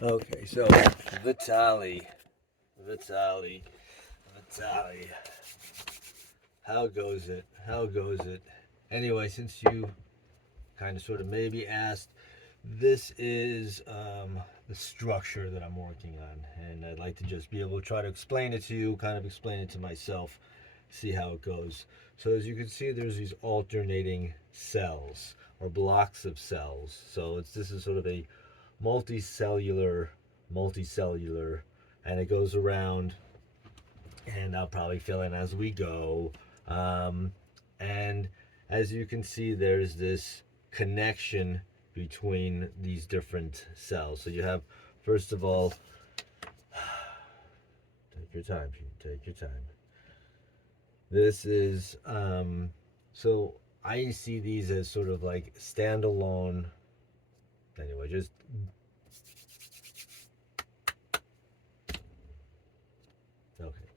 Okay, so Vitaly, Vitaly, Vitaly. How goes it? How goes it? Anyway, since you kind of sort of maybe asked, this is the structure that I'm working on, and I'd like to just be able to try to explain it to you, kind of explain it to myself, see how it goes. So as you can see, there's these alternating cells or blocks of cells. So this is sort of a multicellular, multicellular, and it goes around, and I'll probably fill in as we go. Um, and as you can see, there's this connection between these different cells. So you have, first of all, take your time, take your time. This is, so I see these as sort of like standalone, anyway, just, okay.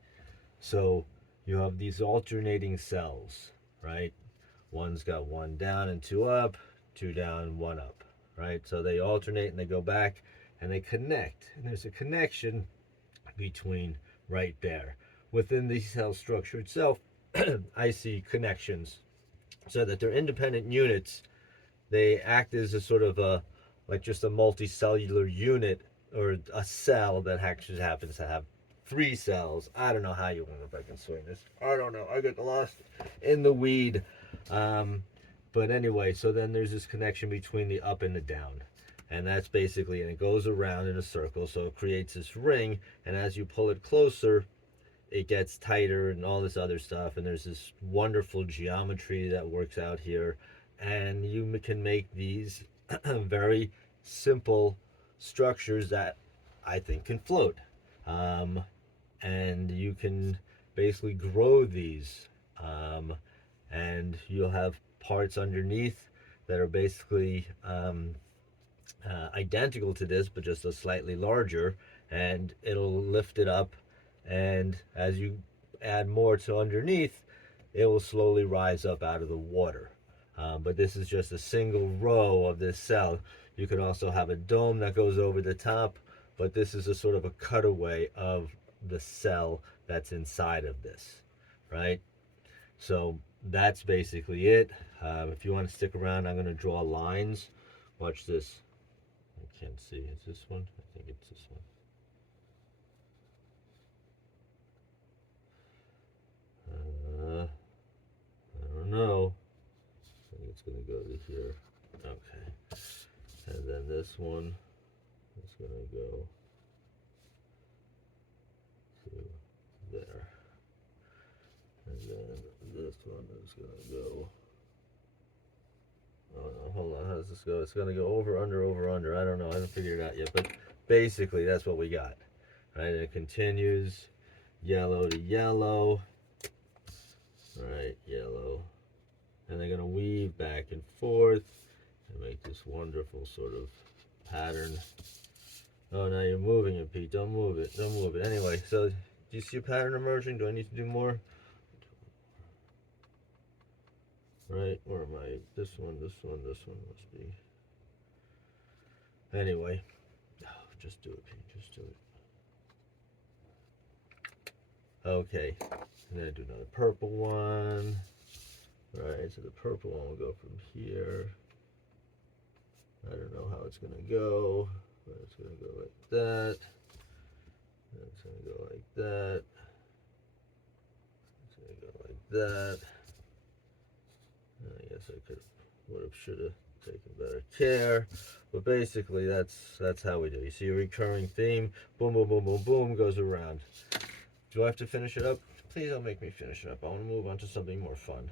So you have these alternating cells, right? One's got one down and two up, two down, one up, right? So they alternate and they go back and they connect. And there's a connection between right there. Within the cell structure itself, I see connections so that they're independent units. They act as a sort of a, like just a multicellular unit or a cell that actually happens to have three cells. I don't know how you want if I can swing this. I don't know. I get lost in the weed. Um, but anyway, so then there's this connection between the up and the down. And that's basically, and it goes around in a circle. So it creates this ring. And as you pull it closer, it gets tighter and all this other stuff. And there's this wonderful geometry that works out here. And you can make these very simple structures that I think can float. Um, and you can basically grow these. And you'll have parts underneath that are basically identical to this, but just a slightly larger, and it'll lift it up. And as you add more to underneath, it will slowly rise up out of the water. But this is just a single row of this cell. You can also have a dome that goes over the top, but this is a sort of a cutaway of the cell that's inside of this, right? So that's basically it. If you want to stick around, I'm going to draw lines. Watch this. I can't see. Is this one? I think it's this one. I don't know. I think it's going to go to here. Okay. And then this one is going to go to there. And then this one is going to go. Oh no, hold on. How does this go? It's going to go over, under, over, under. I don't know. I haven't figured it out yet. But basically, that's what we got. Right? And it continues yellow to yellow. Right? Yellow. And they're going to weave back and forth and make this wonderful sort of pattern. Oh, now you're moving it, Pete. Don't move it. Don't move it. Anyway, so do you see a pattern emerging? Do I need to do more? Right? Where am I? This one, this one, this one must be. Anyway, just do it, Pete. Just do it. Okay. And then I do another purple one. Right, so the purple one will go from here. I don't know how it's going to go, but it's going to go like that. And it's going to go like that. It's going to go like that. I guess I could, would have, should have taken better care. But basically, that's how we do. You see a recurring theme. Boom, boom, boom, boom, boom, goes around. Do I have to finish it up? Please don't make me finish it up. I want to move on to something more fun.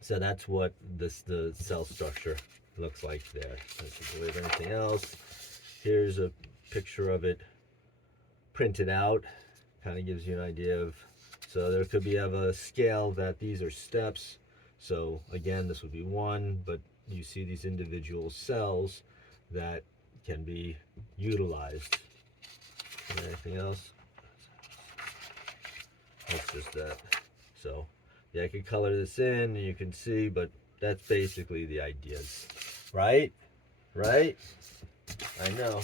So that's what the cell structure looks like there. If we have anything else, here's a picture of it printed out. Kind of gives you an idea of, so there could be of a scale that these are steps. So again, this would be one, but you see these individual cells that can be utilized. Anything else? That's just that. So yeah, I can color this in and you can see, but that's basically the ideas, right? right? I know.